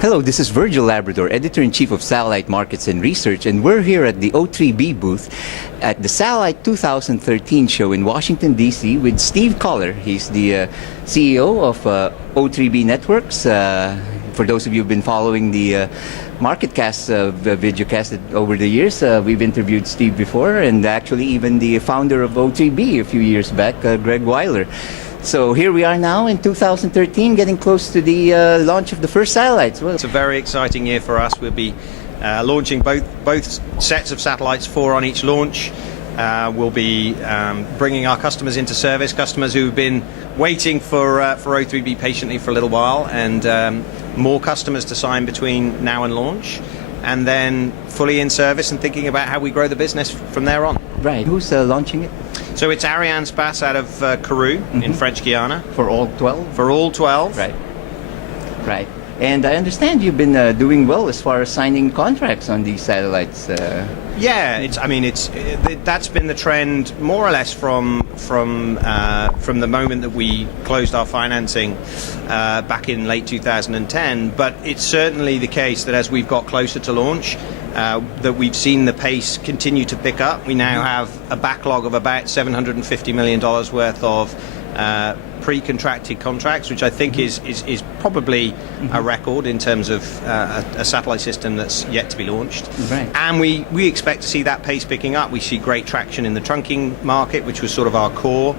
Hello, this is Virgil, Labrador, Editor-in-Chief of Satellite Markets and Research, and we're here at the O3B booth at the Satellite 2013 show in Washington, D.C. with Steve Collar. He's the CEO of O3B Networks. For those of you who've been following the MarketCast videocast over the years, we've interviewed Steve before, and actually even the founder of O3B a few years back, Greg Weiler. So here we are now in 2013, getting close to the launch of the first satellites. Well, it's a very exciting year for us. We'll be launching both sets of satellites, 4 on each launch. We'll be bringing our customers into service, customers who've been waiting for O3B patiently for a little while, and more customers to sign between now and launch, and then fully in service and thinking about how we grow the business from there on. Right. Who's launching it? So it's Arianespace out of Kourou in French Guiana. For all 12? For all 12. Right. Right. And I understand you've been doing well as far as signing contracts on these satellites. Yeah, that's been the trend more or less from the moment that we closed our financing back in late 2010. But it's certainly the case that as we've got closer to launch, that we've seen the pace continue to pick up. We now have a backlog of about $750 million worth of pre-contracted contracts, which I think is probably a record in terms of a satellite system that's yet to be launched. Right. And we expect to see that pace picking up. We see great traction in the trunking market, which was sort of our core.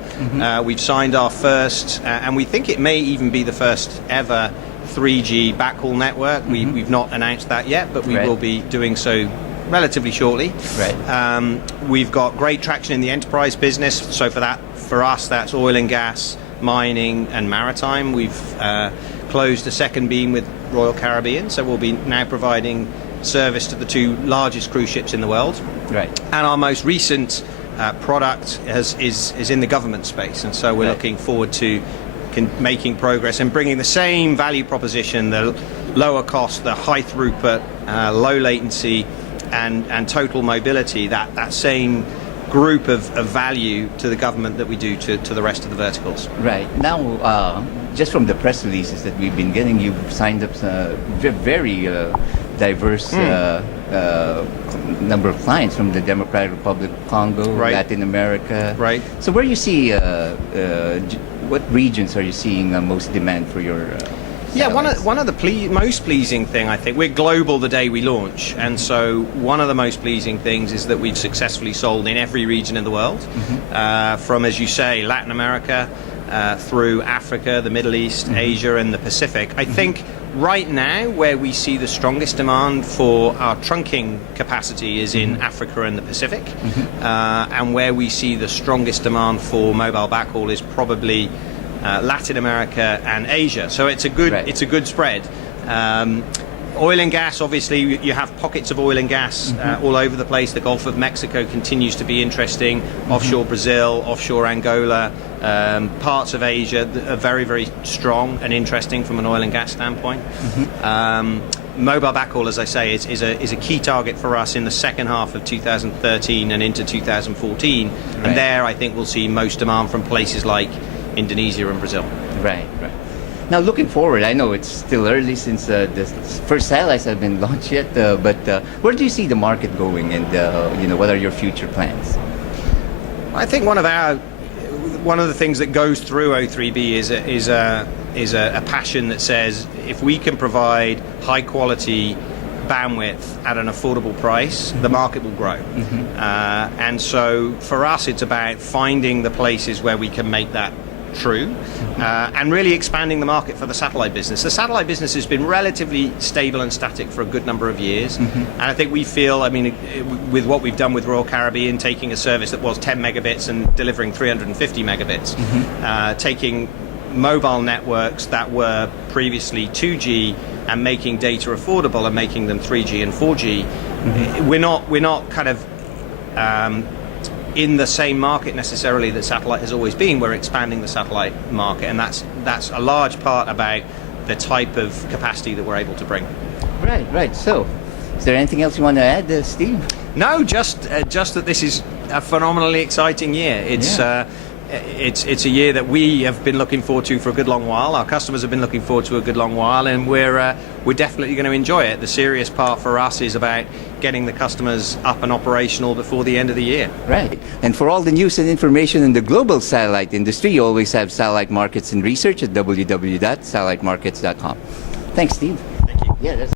We've signed our first, and we think it may even be the first ever 3G backhaul network. We've not announced that yet, but we will be doing so relatively shortly. Right. We've got great traction in the enterprise business. So for us, that's oil and gas, mining, and maritime. We've closed a second beam with Royal Caribbean, so we'll be now providing service to the 2 largest cruise ships in the world. Right. And our most recent product is in the government space, and so we're looking forward to making progress and bringing the same value proposition, the lower cost, the high throughput, low latency, and total mobility, that same group of value to the government that we do to the rest of the verticals. Right. Now, just from the press releases that we've been getting, you've signed up a very diverse number of clients from the Democratic Republic of Congo, Latin America. Right. So where you see, what regions are you seeing most demand for your satellites? One of the most pleasing thing, I think, we're global the day we launch, and so one of the most pleasing things is that we've successfully sold in every region in the world, from, as you say, Latin America, through Africa, the Middle East, Asia, and the Pacific. I think right now where we see the strongest demand for our trunking capacity is in Africa and the Pacific, and where we see the strongest demand for mobile backhaul is probably Latin America and Asia. So it's a good spread. Oil and gas, obviously, you have pockets of oil and gas all over the place. The Gulf of Mexico continues to be interesting. Offshore Brazil, offshore Angola, parts of Asia are very, very strong and interesting from an oil and gas standpoint. Mobile backhaul, as I say, is a key target for us in the second half of 2013 and into 2014. And there, I think we'll see most demand from places like Indonesia and Brazil. Right. Now, looking forward, I know it's still early since the first satellites have been launched yet, but where do you see the market going, and what are your future plans? I think one of the things that goes through O3B is a passion that says if we can provide high quality bandwidth at an affordable price, the market will grow. And so for us, it's about finding the places where we can make that true, and really expanding the market for the satellite business. The satellite business has been relatively stable and static for a good number of years, and I think we feel, with what we've done with Royal Caribbean, taking a service that was 10 megabits and delivering 350 megabits, taking mobile networks that were previously 2G and making data affordable and making them 3G and 4G. We're not kind of in the same market necessarily that satellite has always been. We're expanding the satellite market, and that's a large part about the type of capacity that we're able to bring. Right. So, is there anything else you want to add, Steve? No, just that this is a phenomenally exciting year. It's it's a year that we have been looking forward to for a good long while. Our customers have been looking forward to a good long while, and we're definitely going to enjoy it. The serious part for us is about getting the customers up and operational before the end of the year. Right. And for all the news and information in the global satellite industry, you always have Satellite Markets and Research at www.satellitemarkets.com. Thanks, Steve. Thank you. Yeah, that's